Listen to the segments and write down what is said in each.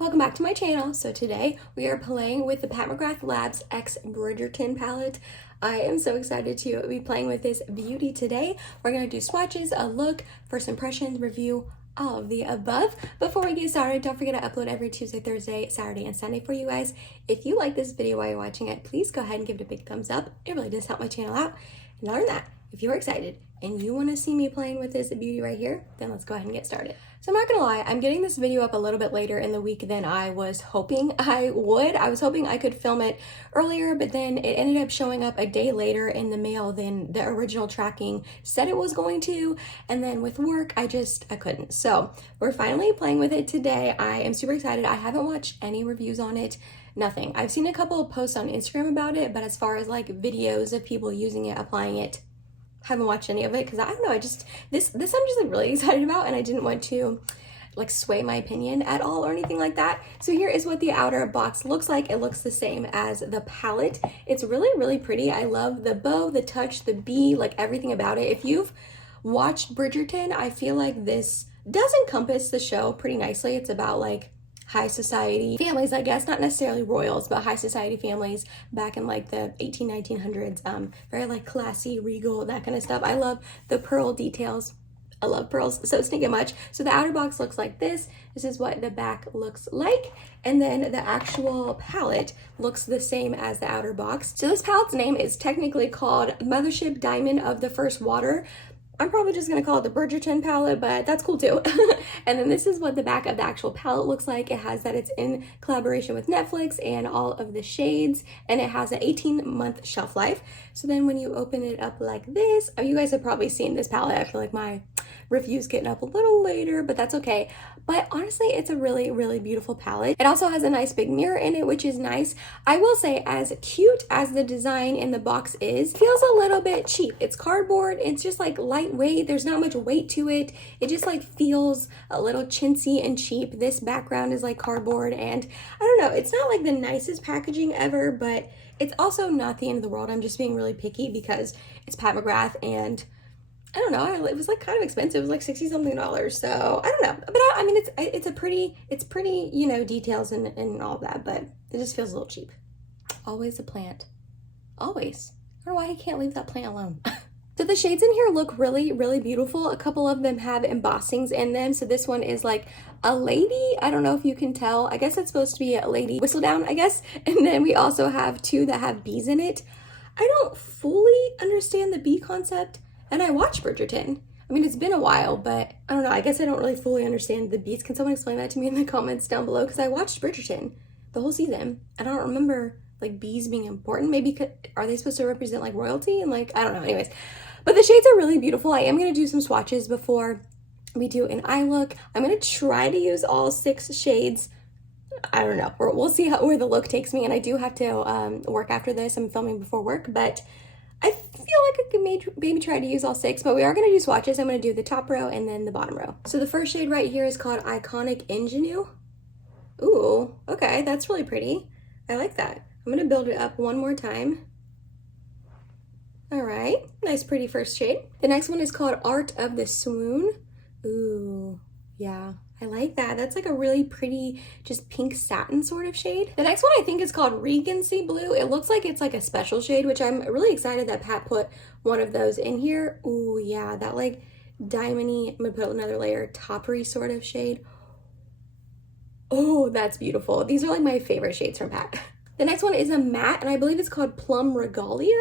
Welcome back to my channel. So today we are playing with the Pat McGrath Labs X Bridgerton palette. I am so excited to be playing with this beauty today. We're going to do swatches, a look, first impressions, review, all of the above. Before we get started, don't forget to upload every Tuesday, Thursday, Saturday, and Sunday for you guys. If you like this video while you're watching it, please go ahead and give it a big thumbs up. It really does help my channel out. And other than that, if you're excited and you want to see me playing with this beauty right here, then let's go ahead and get started. So I'm not gonna lie, I'm getting this video up a little bit later in the week than I was hoping I would. I was hoping I could film it earlier, but then it ended up showing up a day later in the mail than the original tracking said it was going to. And then with work, I couldn't. So we're finally playing with it today. I am super excited. I haven't watched any reviews on it. Nothing. I've seen a couple of posts on Instagram about it, but as far as like videos of people using it, applying it, haven't watched any of it because I don't know, this I'm just like really excited about, and I didn't want to like sway my opinion at all or anything like that. So here is what the outer box looks like. It looks the same as the palette. It's really pretty. I love the bow, the touch, the bee, like everything about it. If you've watched Bridgerton, I feel like this does encompass the show pretty nicely. It's about like high society families, I guess, not necessarily royals, but high society families back in like the 1900s. Very like classy, regal, that kind of stuff. I love the pearl details. I love pearls so stinking much. So the outer box looks like this. This is what the back looks like. And then the actual palette looks the same as the outer box. So this palette's name is technically called Mothership Diamond of the First Water. I'm probably just gonna call it the Bridgerton palette, but that's cool too. And then this is what the back of the actual palette looks like. It has that it's in collaboration with Netflix and all of the shades, and it has an 18-month shelf life. So then when you open it up like this, you guys have probably seen this palette. I feel like my review's getting up a little later, but that's okay. But honestly, it's a really beautiful palette. It also has a nice big mirror in it, which is nice. I will say, as cute as the design in the box is, it feels a little bit cheap. It's cardboard. It's just like lightweight. There's not much weight to it. It just like feels a little chintzy and cheap. This background is like cardboard, and I don't know, it's not like the nicest packaging ever, but it's also not the end of the world. I'm just being really picky because it's Pat McGrath, and I don't know, it was like kind of expensive. It was like $60-something. So I don't know, but I mean, it's pretty, you know, details and all that, but it just feels a little cheap. Always a plant, always. I don't know why I can't leave that plant alone. So the shades in here look really beautiful. A couple of them have embossings in them. So this one is like a lady. I don't know if you can tell. I guess it's supposed to be a lady whistle down, I guess. And then we also have two that have bees in it. I don't fully understand the bee concept. And I watched Bridgerton. I mean, it's been a while, but I don't know. I guess I don't really fully understand the bees. Can someone explain that to me in the comments down below? Because I watched Bridgerton, the whole season. I don't remember like bees being important. Maybe are they supposed to represent like royalty? And like, I don't know. Anyways, but the shades are really beautiful. I am going to do some swatches before we do an eye look. I'm going to try to use all 6 shades. I don't know. We'll see where the look takes me. And I do have to work after this. I'm filming before work, but I feel like I could maybe try to use all 6, but we are going to do swatches. I'm going to do the top row and then the bottom row. So the first shade right here is called Iconic Ingenu. Ooh, okay, that's really pretty. I like that. I'm going to build it up one more time. All right, nice pretty first shade. The next one is called Art of the Swoon. Ooh, yeah. I like that. That's like a really pretty, just pink satin sort of shade. The next one I think is called Regency Blue. It looks like it's like a special shade, which I'm really excited that Pat put one of those in here. Ooh, yeah, that like diamondy, I'm gonna put another layer, toppery sort of shade. Oh, that's beautiful. These are like my favorite shades from Pat. The next one is a matte, and I believe it's called Plum Regalia.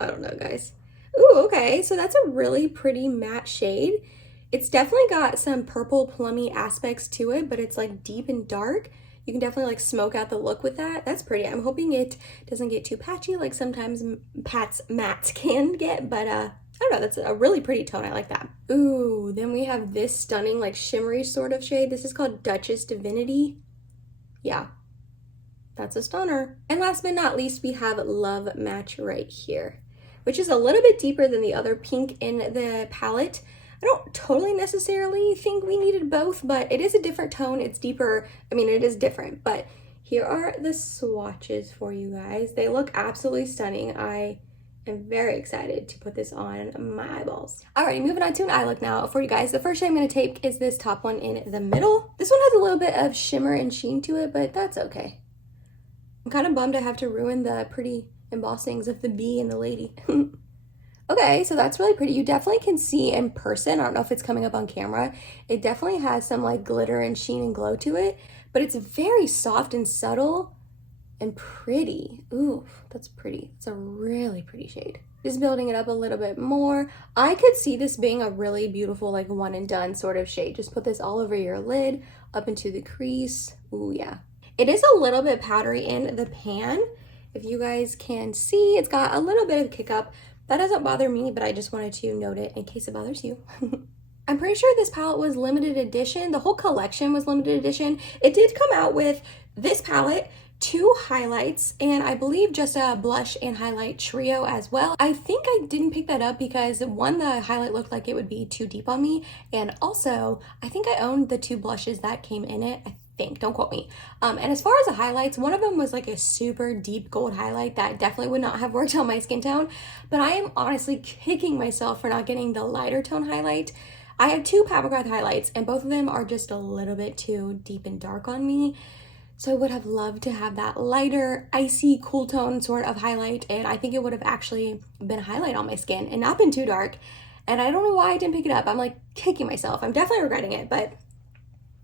I don't know, guys. Ooh, okay, so that's a really pretty matte shade. It's definitely got some purple plummy aspects to it, but it's like deep and dark. You can definitely like smoke out the look with that. That's pretty. I'm hoping it doesn't get too patchy like sometimes Pat's mattes can get, but I don't know, that's a really pretty tone. I like that. Ooh, then we have this stunning like shimmery sort of shade. This is called Duchess Divinity. Yeah, that's a stunner. And last but not least, we have Love Match right here, which is a little bit deeper than the other pink in the palette. I don't totally necessarily think we needed both, but it is a different tone. It's deeper. I mean, it is different, but here are the swatches for you guys. They look absolutely stunning. I I'm very excited to put this on my eyeballs. Alrighty, moving on to an eye look now for you guys. The first shade I'm going to take is this top one in the middle. This one has a little bit of shimmer and sheen to it, but that's okay. I'm kind of bummed I have to ruin the pretty embossings of the bee and the lady. Okay, so that's really pretty. You definitely can see in person. I don't know if it's coming up on camera. It definitely has some like glitter and sheen and glow to it, but it's very soft and subtle and pretty. Ooh, that's pretty. It's a really pretty shade. Just building it up a little bit more. I could see this being a really beautiful like one and done sort of shade. Just put this all over your lid, up into the crease. Ooh, yeah. It is a little bit powdery in the pan. If you guys can see, it's got a little bit of kick up. That doesn't bother me, but I just wanted to note it in case it bothers you. I'm pretty sure this palette was limited edition. The whole collection was limited edition. It did come out with this palette, 2 highlights, and I believe just a blush and highlight trio as well. I think I didn't pick that up because one, the highlight looked like it would be too deep on me, and also I think I owned the 2 blushes that came in it. I think, don't quote me. And as far as the highlights, one of them was like a super deep gold highlight that definitely would not have worked on my skin tone, but I am honestly kicking myself for not getting the lighter tone highlight. I have 2 Pat McGrath highlights and both of them are just a little bit too deep and dark on me. So I would have loved to have that lighter, icy, cool tone sort of highlight, and I think it would have actually been a highlight on my skin and not been too dark. And I don't know why I didn't pick it up. I'm like kicking myself. I'm definitely regretting it, but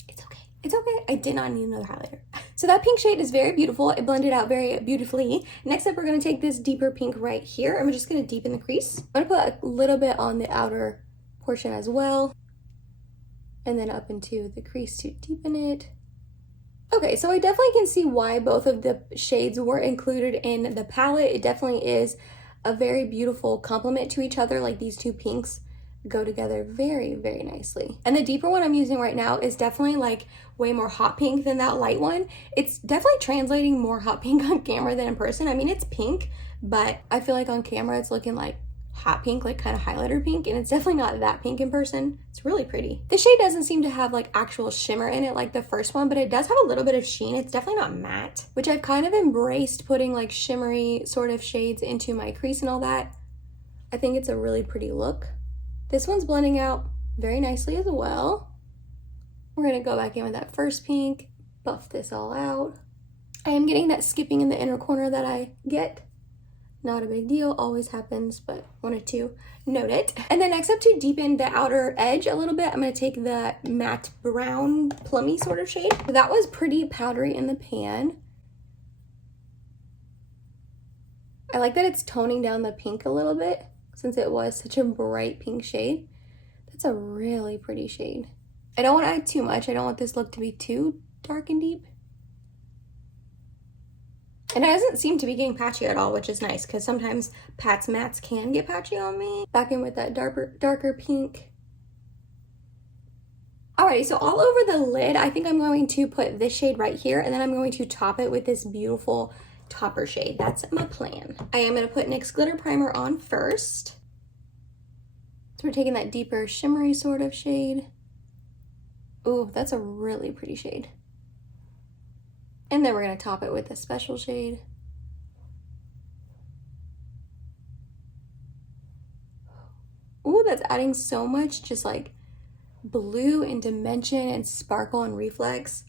it's okay. It's okay. I did not need another highlighter. So that pink shade is very beautiful. It blended out very beautifully. Next up, we're going to take this deeper pink right here. I'm just going to deepen the crease. I'm going to put a little bit on the outer portion as well, and then up into the crease to deepen it. Okay, so I definitely can see why both of the shades were included in the palette. It definitely is a very beautiful complement to each other. Like these 2 pinks go together very, very nicely. And the deeper one I'm using right now is definitely like way more hot pink than that light one. It's definitely translating more hot pink on camera than in person. I mean, it's pink, but I feel like on camera it's looking like hot pink, like kind of highlighter pink, and it's definitely not that pink in person. It's really pretty. This shade doesn't seem to have like actual shimmer in it like the first one, but it does have a little bit of sheen. It's definitely not matte, which I've kind of embraced, putting like shimmery sort of shades into my crease and all that. I think it's a really pretty look. This one's blending out very nicely as well. We're gonna go back in with that first pink, buff this all out. I am getting that skipping in the inner corner that I get. Not a big deal, always happens, but wanted to note it. And then next up, to deepen the outer edge a little bit, I'm gonna take the matte brown plummy sort of shade. That was pretty powdery in the pan. I like that it's toning down the pink a little bit since it was such a bright pink shade. That's a really pretty shade. I don't want to add too much. I don't want this look to be too dark and deep. And it doesn't seem to be getting patchy at all, which is nice because sometimes Pat's mattes can get patchy on me. Back in with that darker pink. Alrighty, so all over the lid, I think I'm going to put this shade right here, and then I'm going to top it with this beautiful topper shade. That's my plan. I am going to put NYX Glitter Primer on first. So we're taking that deeper shimmery sort of shade. Ooh, that's a really pretty shade. And then we're going to top it with a special shade. Ooh, that's adding so much just like blue and dimension and sparkle and reflex.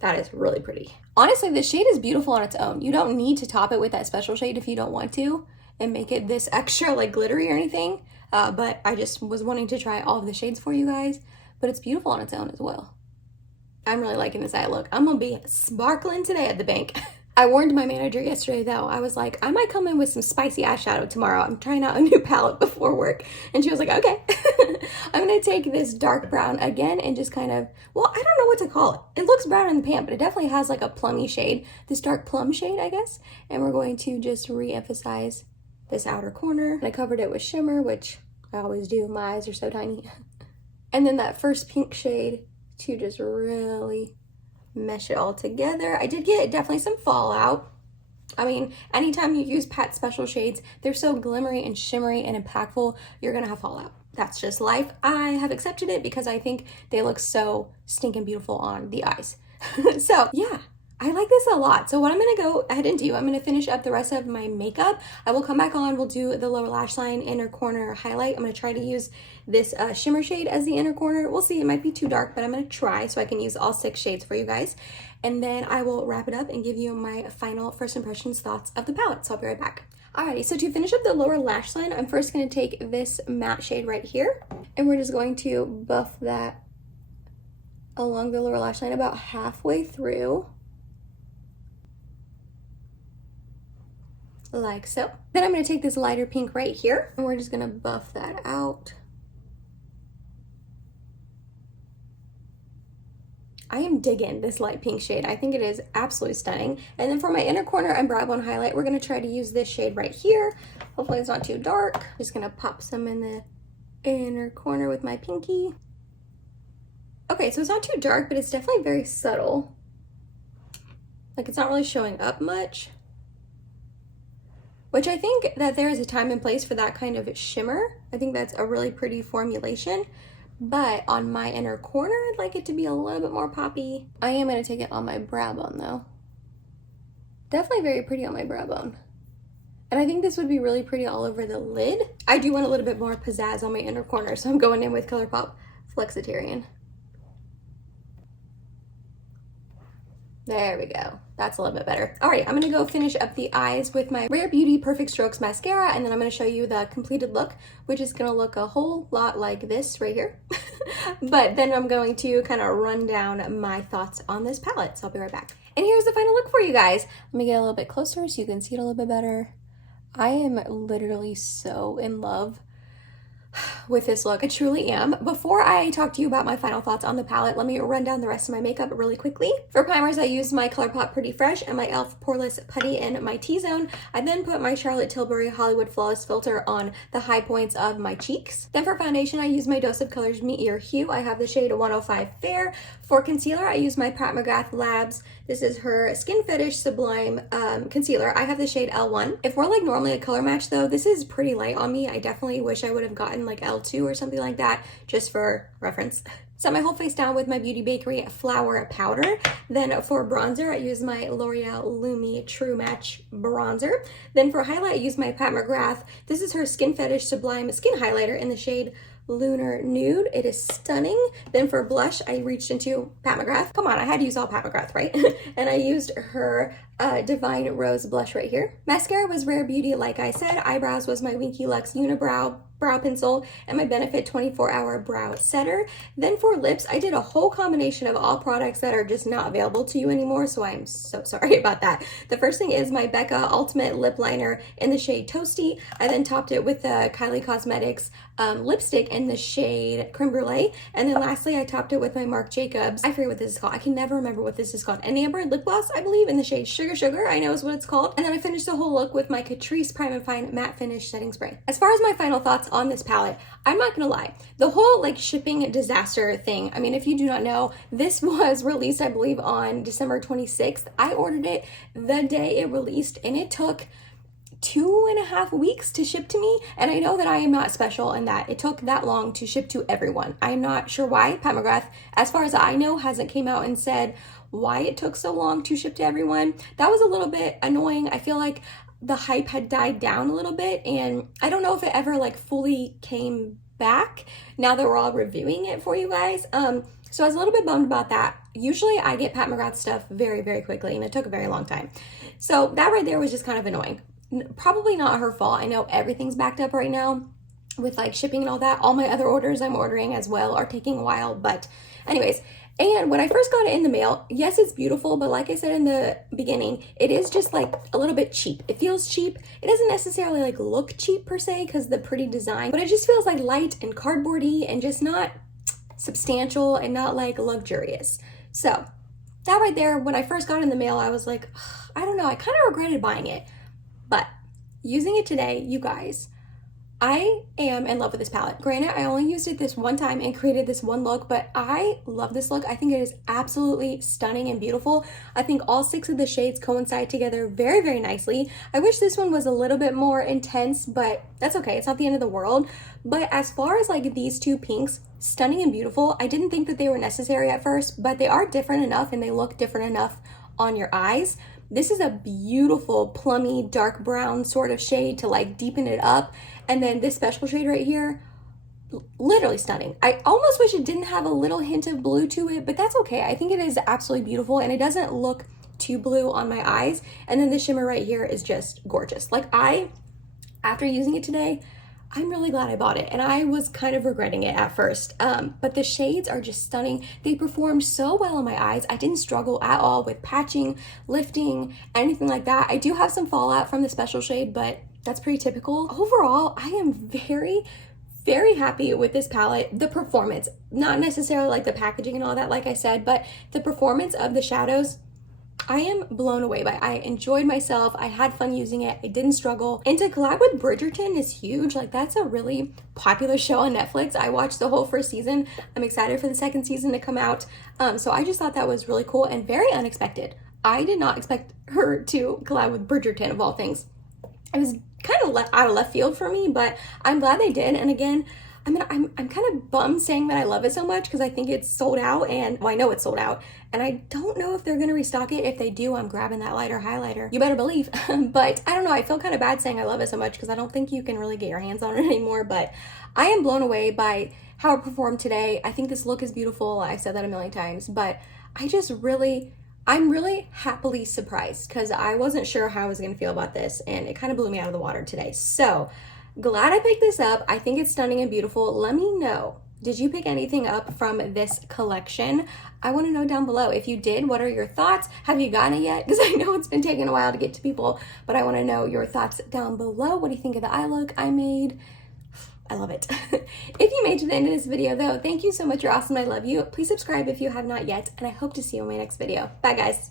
That is really pretty. Honestly, this shade is beautiful on its own. You don't need to top it with that special shade if you don't want to and make it this extra like glittery or anything. But I just was wanting to try all of the shades for you guys. But it's beautiful on its own as well. I'm really liking this eye look. I'm gonna be sparkling today at the bank. I warned my manager yesterday though. I was like, I might come in with some spicy eyeshadow tomorrow. I'm trying out a new palette before work. And she was like, okay. I'm gonna take this dark brown again and just kind of, well, I don't know what to call it. It looks brown in the pan, but it definitely has like a plummy shade. This dark plum shade, I guess. And we're going to just re-emphasize this outer corner. And I covered it with shimmer, which I always do. My eyes are so tiny. And then that first pink shade to just really mesh it all together. I did get definitely some fallout. I mean, anytime you use Pat special shades, they're so glimmery and shimmery and impactful, you're gonna have fallout. That's just life. I have accepted it because I think they look so stinking beautiful on the eyes. So yeah, I like this a lot. So what I'm going to go ahead and do, I'm going to finish up the rest of my makeup. I will come back on, we'll do the lower lash line, inner corner highlight. I'm going to try to use this shimmer shade as the inner corner. We'll see, it might be too dark, but I'm going to try so I can use all 6 shades for you guys. And then I will wrap it up and give you my final first impressions thoughts of the palette. So I'll be right back. Alrighty, so to finish up the lower lash line, I'm first going to take this matte shade right here, and we're just going to buff that along the lower lash line about halfway through. Like so. Then I'm going to take this lighter pink right here, and we're just going to buff that out. I am digging this light pink shade. I think it is absolutely stunning. And then for my inner corner and brow bone highlight, we're going to try to use this shade right here. Hopefully it's not too dark. Just going to pop some in the inner corner with my pinky. Okay, so it's not too dark, but it's definitely very subtle. Like, it's not really showing up much. Which I think that there is a time and place for that kind of shimmer. I think that's a really pretty formulation. But on my inner corner, I'd like it to be a little bit more poppy. I am going to take it on my brow bone though. Definitely very pretty on my brow bone. And I think this would be really pretty all over the lid. I do want a little bit more pizzazz on my inner corner, so I'm going in with ColourPop Flexitarian. There we go. That's a little bit better. All right, I'm gonna go finish up the eyes with my Rare Beauty Perfect Strokes mascara, and then I'm gonna show you the completed look, which is gonna look a whole lot like this right here. But then I'm going to kind of run down my thoughts on this palette, so I'll be right back. And here's the final look for you guys. Let me get a little bit closer so you can see it a little bit better. I am literally so in love with this look. I truly am. Before I talk to you about my final thoughts on the palette, let me run down the rest of my makeup really quickly. For primers, I used my ColourPop Pretty Fresh and my e.l.f. Poreless Putty in my T-zone. I then put my Charlotte Tilbury Hollywood Flawless Filter on the high points of my cheeks. Then for foundation, I used my Dose of Colors Meet Your Hue. I have the shade 105 Fair. For concealer, I used my Pat McGrath Labs. This is her Skin Fetish Sublime concealer. I have the shade L1. If we're like normally a color match though, this is pretty light on me. I definitely wish I would have gotten like L2 or something like that, just for reference. Set my whole face down with my Beauty Bakery Flour Powder. Then for bronzer, I use my L'Oreal Lumi True Match Bronzer. Then for highlight, I use my Pat McGrath. This is her Skin Fetish Sublime Skin Highlighter in the shade Lunar Nude. It is stunning. Then for blush, I reached into Pat McGrath. Come on, I had to use all Pat McGrath, right? And I used her Divine Rose blush right here. Mascara was Rare Beauty, like I said. Eyebrows was my Winky Lux Unibrow brow pencil and my Benefit 24-hour brow setter. Then for lips, I did a whole combination of all products that are just not available to you anymore, so I'm so sorry about that. The first thing is my Becca Ultimate Lip Liner in the shade Toasty. I then topped it with the Kylie Cosmetics lipstick in the shade Creme Brulee. And then lastly, I topped it with my Marc Jacobs, I forget what this is called. I can never remember what this is called. Enamored lip gloss, I believe, in the shade Sugar Sugar, I know is what it's called. And then I finished the whole look with my Catrice Prime and Fine Matte Finish Setting Spray. As far as my final thoughts on this palette, I'm not gonna lie, the whole like shipping disaster thing, I mean, if you do not know, this was released, I believe, on December 26th. I ordered it the day it released, and it took 2.5 weeks to ship to me. And I know that I am not special in that it took that long to ship to everyone. I'm not sure why. Pat McGrath, as far as I know, hasn't came out and said why it took so long to ship to everyone. That was a little bit annoying. I feel like the hype had died down a little bit, and I don't know if it ever like fully came back now that we're all reviewing it for you guys. So I was a little bit bummed about that. Usually I get Pat McGrath stuff very, very quickly, and it took a very long time. So that right there was just kind of annoying. Probably not her fault. I know everything's backed up right now with like shipping and all that. All my other orders I'm ordering as well are taking a while, but anyways. And when I first got it in the mail, yes, it's beautiful, but like I said in the beginning, it is just like a little bit cheap. It feels cheap. It doesn't necessarily like look cheap per se because the pretty design, but it just feels like light and cardboardy and just not substantial and not like luxurious. So that right there, when I first got it in the mail, I was like, I don't know, I kind of regretted buying it. But using it today, you guys, I am in love with this palette. Granted, I only used it this one time and created this one look, but I love this look. I think it is absolutely stunning and beautiful. I think all 6 of the shades coincide together very, very nicely. I wish this one was a little bit more intense, but that's okay. It's not the end of the world. But as far as like these 2 pinks, stunning and beautiful. I didn't think that they were necessary at first, but they are different enough and they look different enough on your eyes. This is a beautiful plummy dark brown sort of shade to like deepen it up. And then this special shade right here, literally stunning. I almost wish it didn't have a little hint of blue to it, but that's okay. I think it is absolutely beautiful and it doesn't look too blue on my eyes. And then the shimmer right here is just gorgeous. Like after using it today, I'm really glad I bought it, and I was kind of regretting it at first, but the shades are just stunning. They performed so well on my eyes. I didn't struggle at all with patching, lifting, anything like that. I do have some fallout from the special shade, but that's pretty typical. Overall, I am very happy with this palette. The performance, not necessarily like the packaging and all that, like I said, but the performance of the shadows, I am blown away by. I enjoyed myself. I had fun using it. I didn't struggle. And to collab with Bridgerton is huge. Like, that's a really popular show on Netflix. I watched the whole first season. I'm excited for the second season to come out. So I just thought that was really cool and very unexpected. I did not expect her to collab with Bridgerton of all things. It was kind of out of left field for me, but I'm glad they did. And again, I mean, I'm kind of bummed saying that I love it so much because I think it's sold out, and well, I know it's sold out, and I don't know if they're going to restock it. If they do, I'm grabbing that lighter highlighter. You better believe. But I don't know. I feel kind of bad saying I love it so much because I don't think you can really get your hands on it anymore, but I am blown away by how it performed today. I think this look is beautiful. I've said that a million times, but I'm really happily surprised because I wasn't sure how I was going to feel about this, and it kind of blew me out of the water today. So glad I picked this up. I think it's stunning and beautiful. Let me know, did you pick anything up from this collection? I want to know down below. If you did, what are your thoughts? Have you gotten it yet? Because I know it's been taking a while to get to people, but I want to know your thoughts down below. What do you think of the eye look I made? I love it. If you made it to the end of this video though, thank you so much. You're awesome. I love you. Please subscribe if you have not yet, and I hope to see you in my next video. Bye guys.